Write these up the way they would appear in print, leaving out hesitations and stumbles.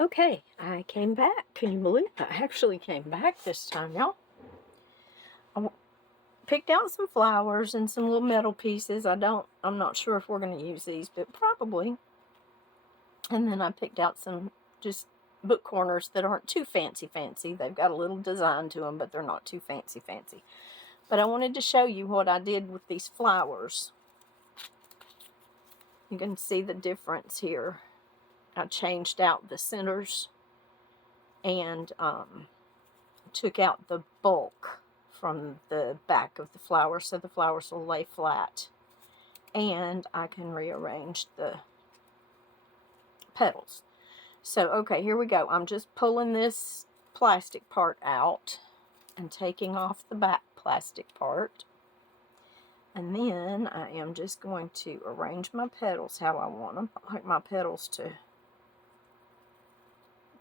Okay, I came back. Can you believe I actually came back this time, y'all? I picked out some flowers and some little metal pieces. I'm not sure if we're going to use these, but probably. And then I picked out some just book corners that aren't too fancy. They've got a little design to them, but they're not too fancy. But I wanted to show you what I did with these flowers. You can see the difference here. I changed out the centers and took out the bulk from the back of the flower so the flowers will lay flat. And I can rearrange the petals. So, okay, here we go. I'm just pulling this plastic part out and taking off the back plastic part. And then I am just going to arrange my petals how I want them. I like my petals to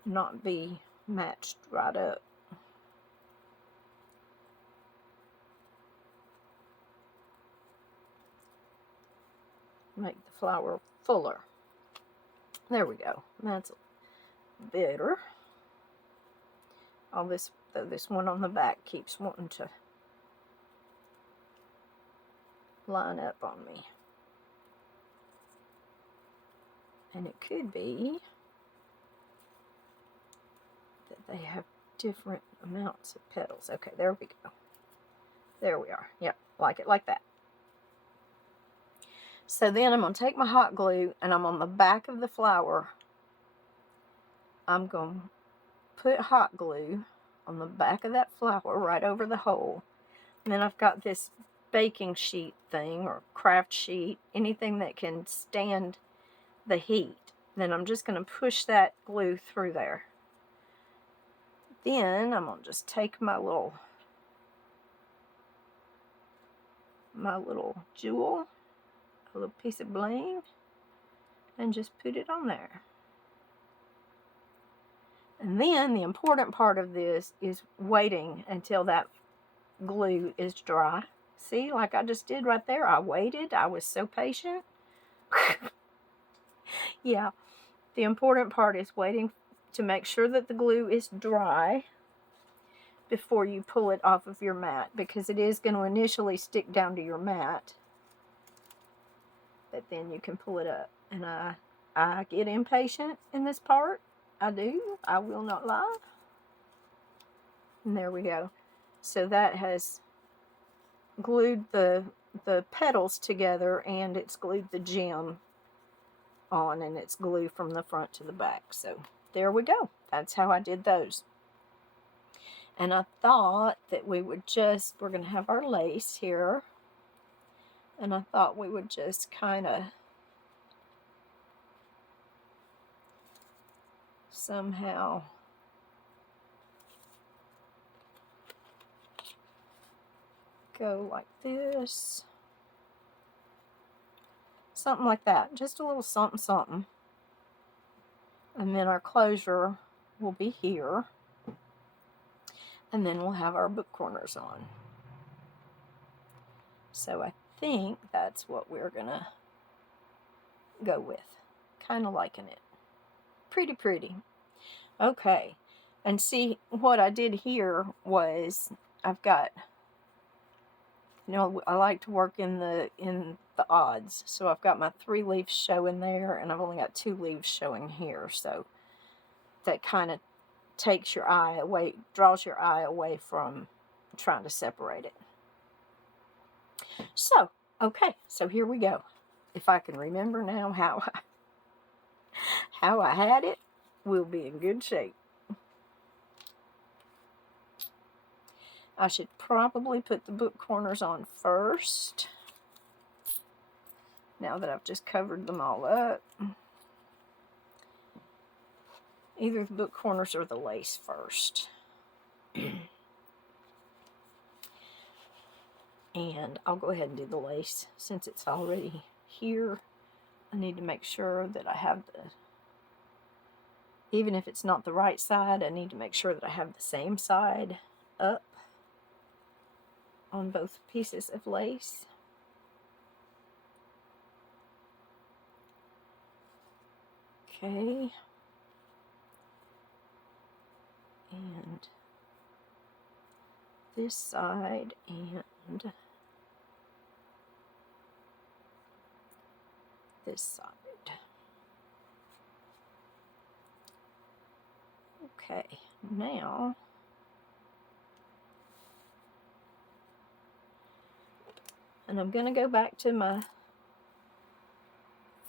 not be matched right up. Make the flower fuller. There we go. That's better. All this, though, this one on the back keeps wanting to line up on me. And it could be that they have different amounts of petals. Okay, there we go. There we are. Yep, like it like that. So then I'm going to take my hot glue and I'm on the back of the flower. I'm going to put hot glue on the back of that flower right over the hole. And then I've got this baking sheet thing or craft sheet, anything that can stand the heat. Then I'm just going to push that glue through there. Then I'm going to just take my little jewel, a little piece of bling, and just put it on there. And then the important part of this is waiting until that glue is dry. See, like I just did right there, I waited. I was so patient. Yeah, the important part is waiting to make sure that the glue is dry before you pull it off of your mat, because it is going to initially stick down to your mat, but then you can pull it up. And I get impatient in this part. I do. I will not lie. And there we go. So that has glued the petals together, and it's glued the gem on, and it's glue from the front to the back. So there we go. That's how I did those. And I thought that we're going to have our lace here. And I thought we would just kind of somehow go like this. Something like that. Just a little something. And then our closure will be here. And then we'll have our book corners on. So I think that's what we're going to go with. Kind of liking it. Pretty. Okay. And see, what I did here was I've got, I like to work in the odds. So I've got my 3 leaves showing there, and I've only got 2 leaves showing here. So that kind of takes your eye away, draws your eye away from trying to separate it. So, okay, so here we go. If I can remember now how I had it, we'll be in good shape. I should probably put the book corners on first, now that I've just covered them all up. Either the book corners or the lace first. And I'll go ahead and do the lace since it's already here. I need to make sure that I have even if it's not the right side, I need to make sure that I have the same side up on both pieces of lace. Okay. this side and this side. Okay, now and I'm going to go back to my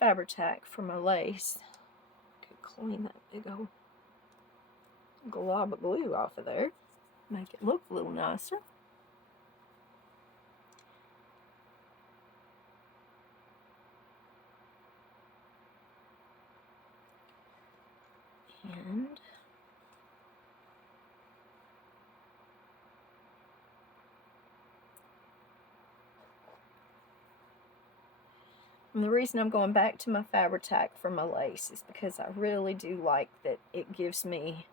Fabri-Tac for my lace. Could clean that big old glob of glue off of there. Make it look a little nicer. And the reason I'm going back to my Fabri-Tac for my lace is because I really do like that it gives me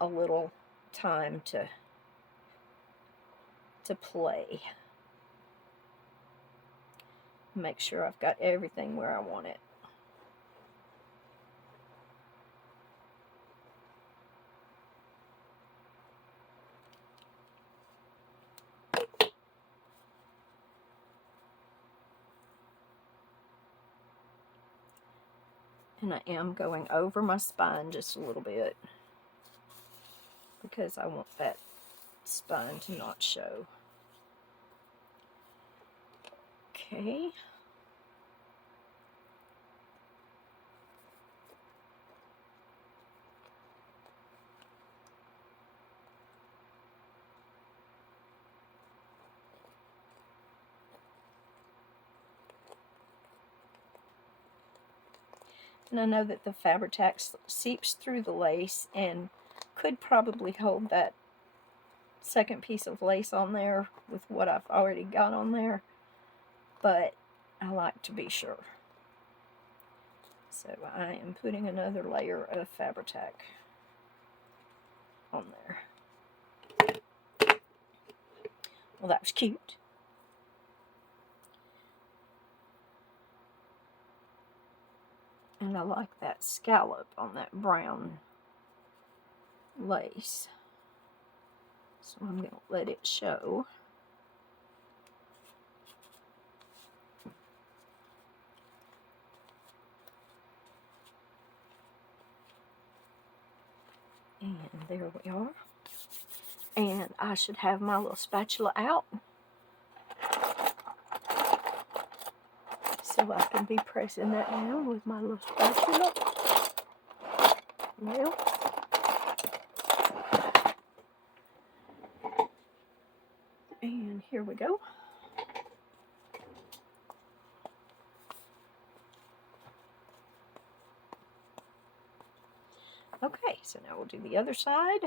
a little time to play. Make sure I've got everything where I want it. And I am going over my spine just a little bit because I want that spine to not show. Okay. And I know that the Fabri-Tac seeps through the lace and could probably hold that second piece of lace on there with what I've already got on there, but I like to be sure. So I am putting another layer of Fabri-Tac on there. Well, that was cute. And I like that scallop on that brown lace. So I'm going to let it show. And there we are. And I should have my little spatula out, so I can be pressing that down with my little spatula. Well, and here we go. Okay, so now we'll do the other side.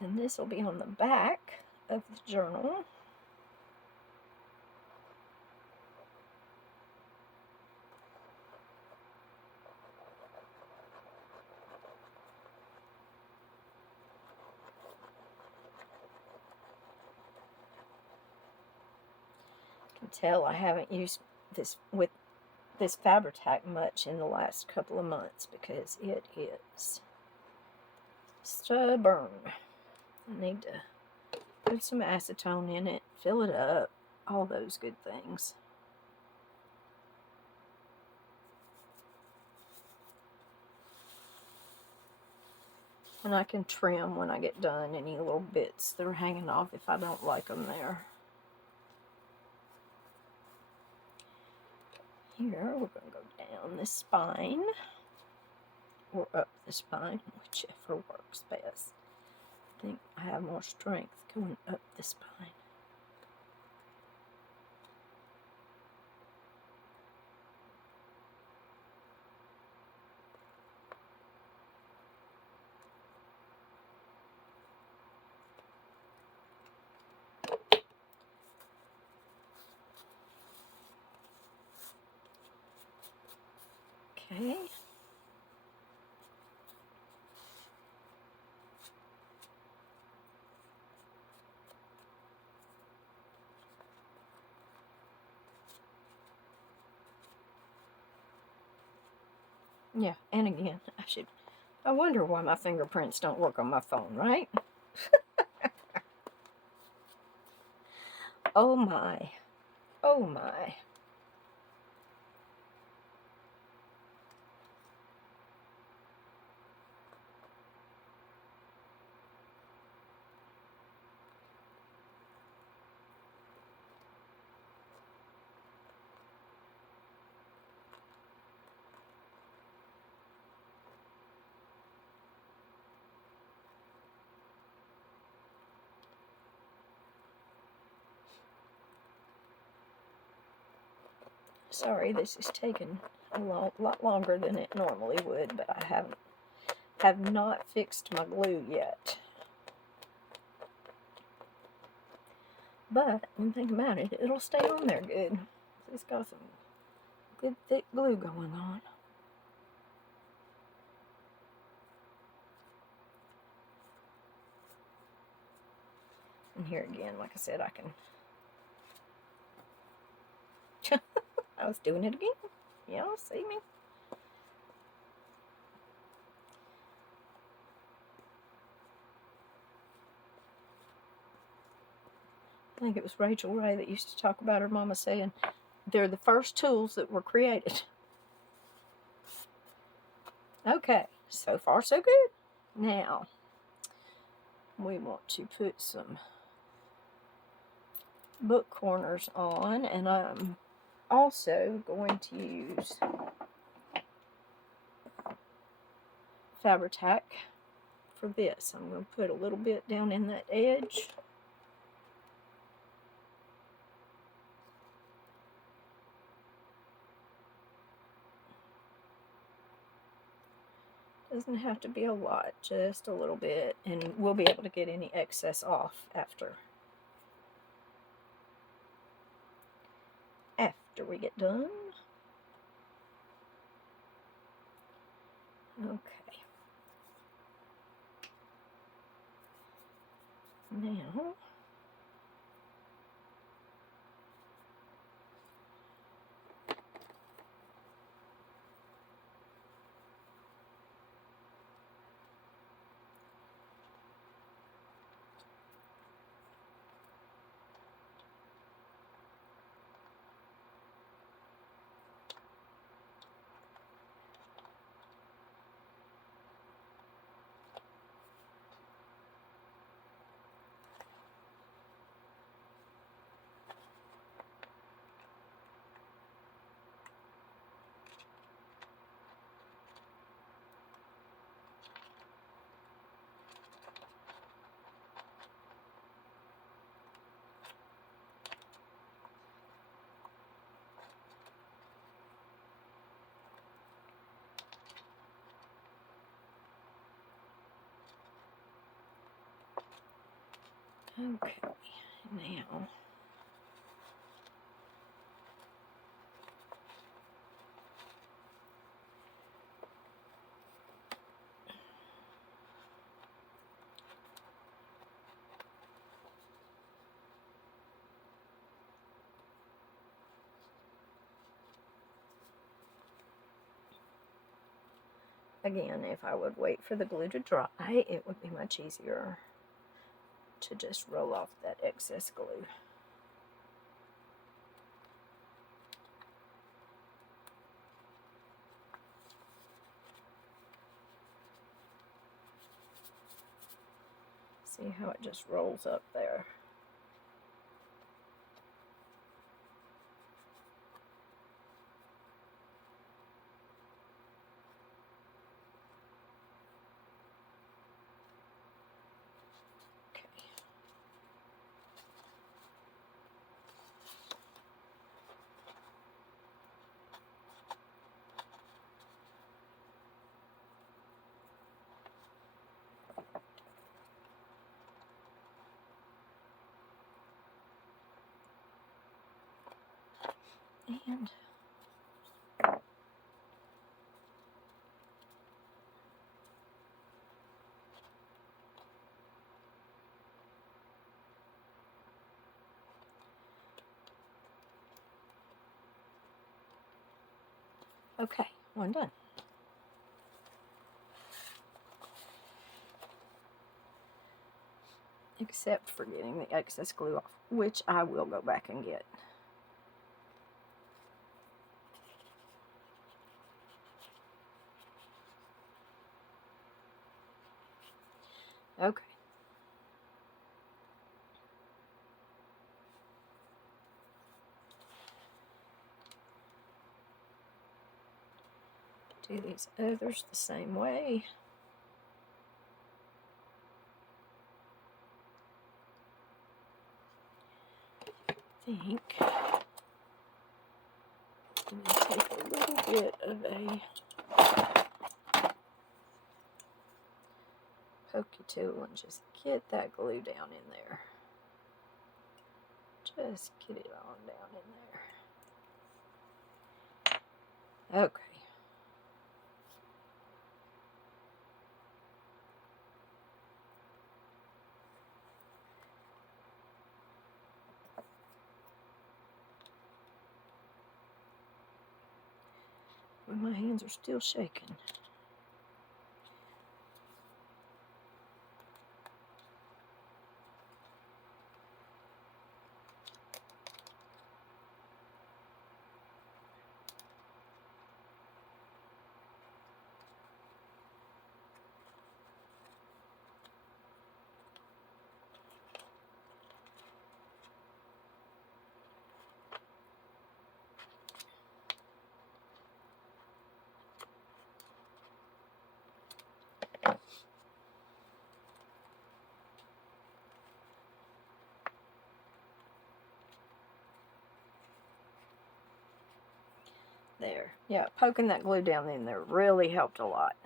And this will be on the back of the journal. You can tell I haven't used this with this Fabri-Tac much in the last couple of months because it is stubborn. I need to put some acetone in it, fill it up, all those good things. And I can trim when I get done any little bits that are hanging off if I don't like them there. Here, we're going to go down the spine, or up the spine, whichever works best. I think I have more strength going up the spine. Okay. Yeah, and again, I wonder why my fingerprints don't work on my phone, right? Oh my. Oh my. Sorry, this is taking a lot longer than it normally would, but I have not fixed my glue yet. But one thing about it, it'll stay on there good. It's got some good thick glue going on. And here again, like I said, I can... I was doing it again. Y'all see me? I think it was Rachel Ray that used to talk about her mama saying, they're the first tools that were created. Okay, so far so good. Now, we want to put some book corners on, and I'm also going to use Fabri-Tac for this. I'm going to put a little bit down in that edge. Doesn't have to be a lot, just a little bit, and we'll be able to get any excess off after we get done. Okay. Now, okay, now, again, if I would wait for the glue to dry, it would be much easier to just roll off that excess glue. See how it just rolls up there. And okay, one done. except for getting the excess glue off, which I will go back and get. Okay. Do these others the same way. I think I'm going to take a little bit of a pokey tool and just get that glue down in there. Just get it on down in there. Okay. My hands are still shaking. There. Yeah, poking that glue down in there really helped a lot.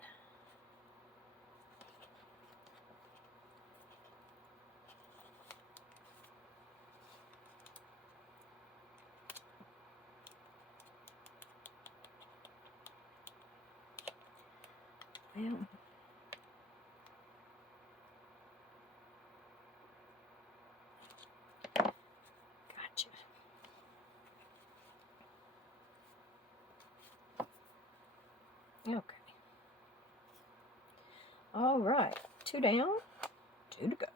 Yeah. Gotcha. Okay. All right. 2 down, 2 to go.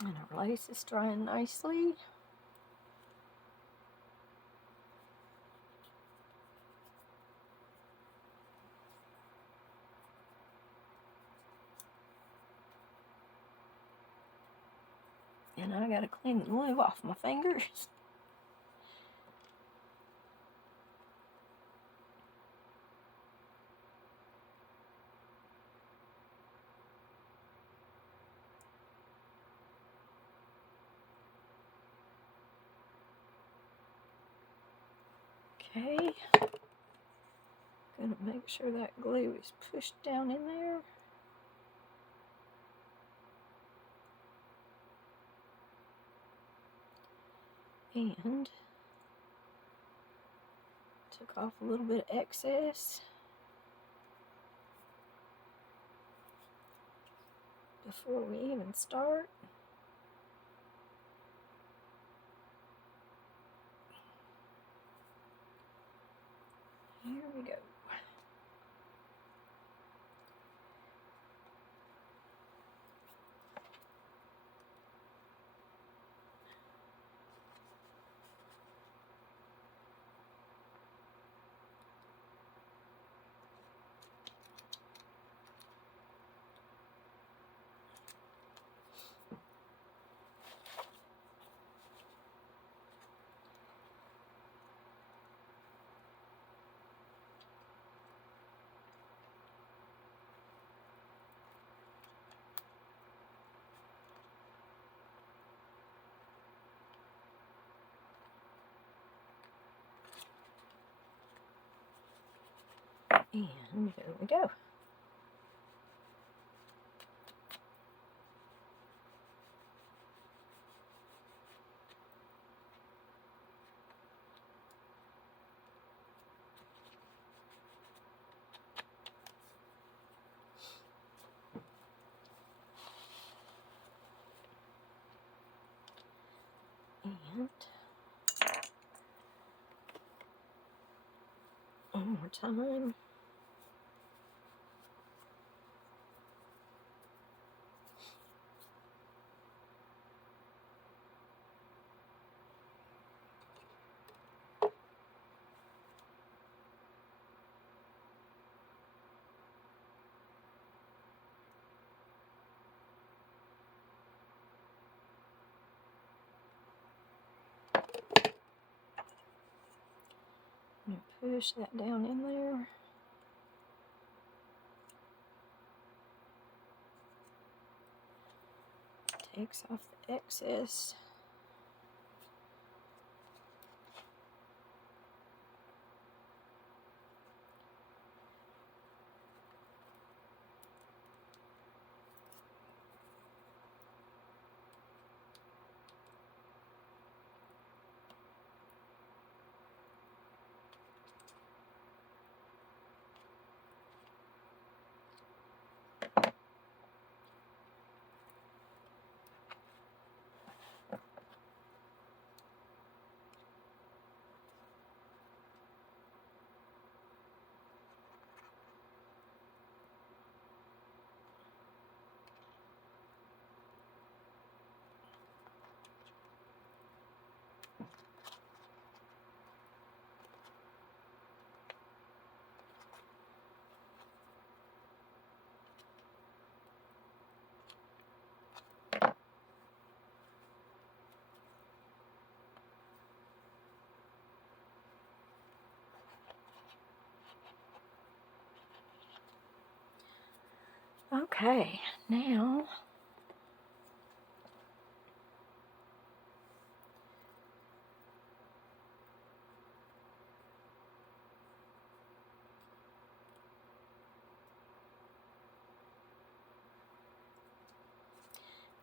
And our lace is drying nicely. And I gotta clean the glue off my fingers. Okay. Gonna make sure that glue is pushed down in there. And took off a little bit of excess before we even start. Here we go. And there we go. And time. Push that down in there. Takes off the excess. Okay, now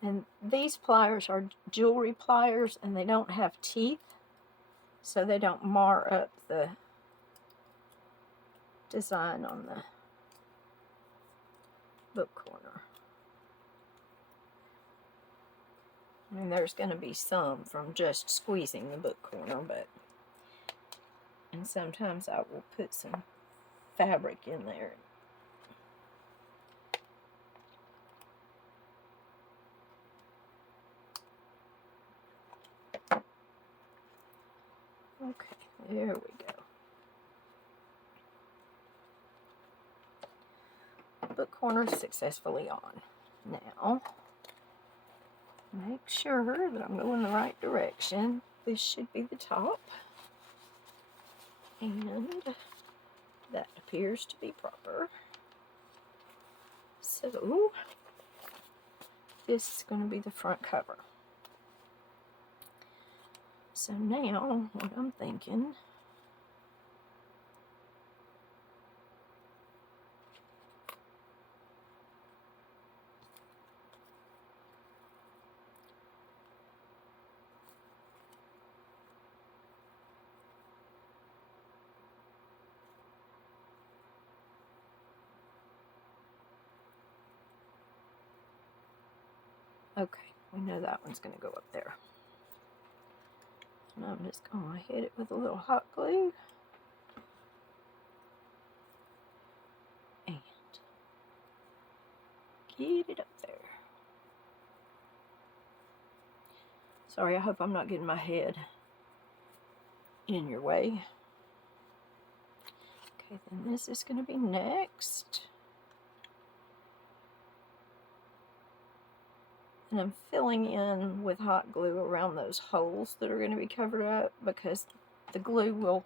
and these pliers are jewelry pliers and they don't have teeth, so they don't mar up the design on the book corner. I mean, there's going to be some from just squeezing the book corner, and sometimes I will put some fabric in there. Okay, there we go. Book corner successfully on. Now, make sure that I'm going the right direction. This should be the top. And that appears to be proper. So, this is going to be the front cover. So now, what I'm thinking, okay, we know that one's going to go up there. And I'm just going to hit it with a little hot glue. And get it up there. Sorry, I hope I'm not getting my head in your way. Okay, then this is going to be next. And I'm filling in with hot glue around those holes that are going to be covered up because the glue will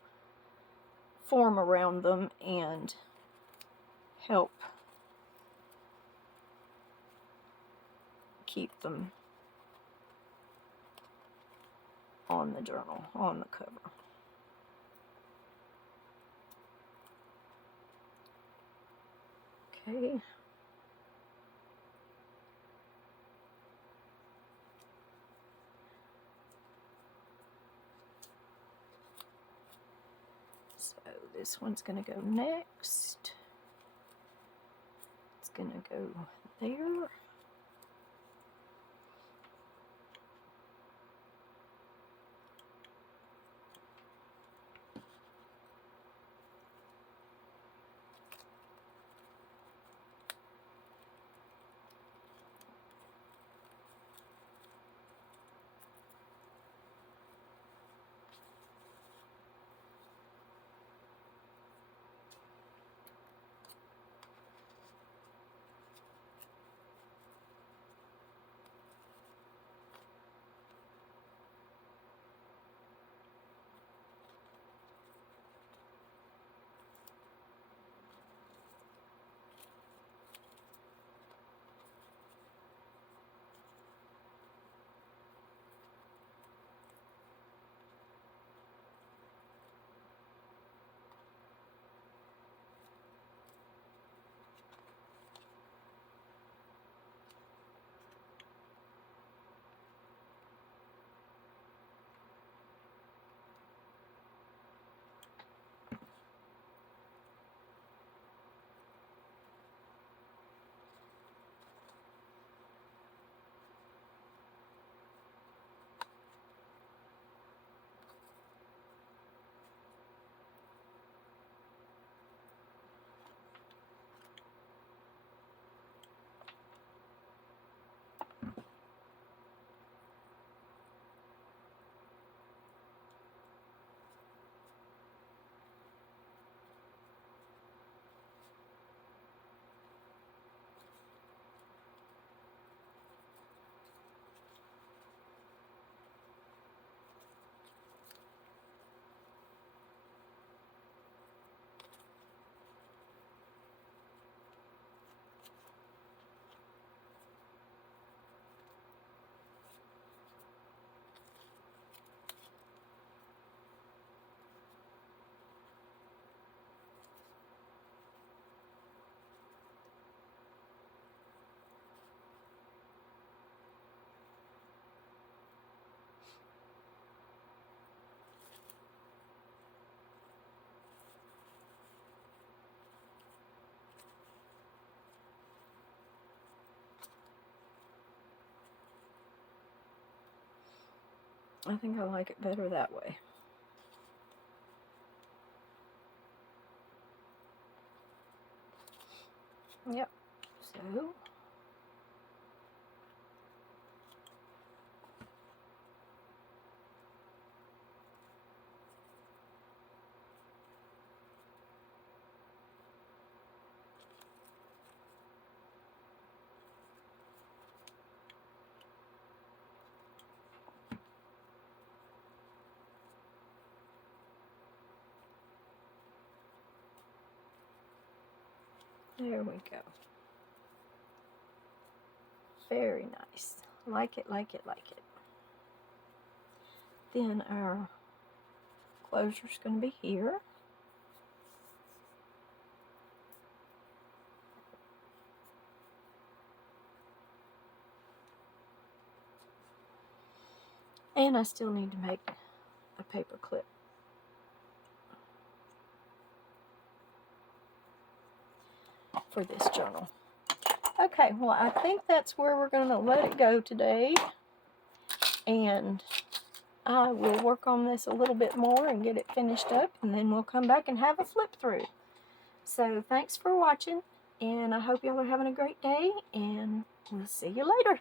form around them and help keep them on the journal, on the cover. Okay. So this one's going to go next. It's going to go there. I think I like it better that way. Yep. So there we go. Very nice. Like it, like it, like it. Then our closure's going to be here. And I still need to make a paper clip. For this journal. Okay, well, I think that's where we're going to let it go today. And I will work on this a little bit more and get it finished up, and then we'll come back and have a flip through. So thanks for watching, and I hope y'all are having a great day, and we'll see you later.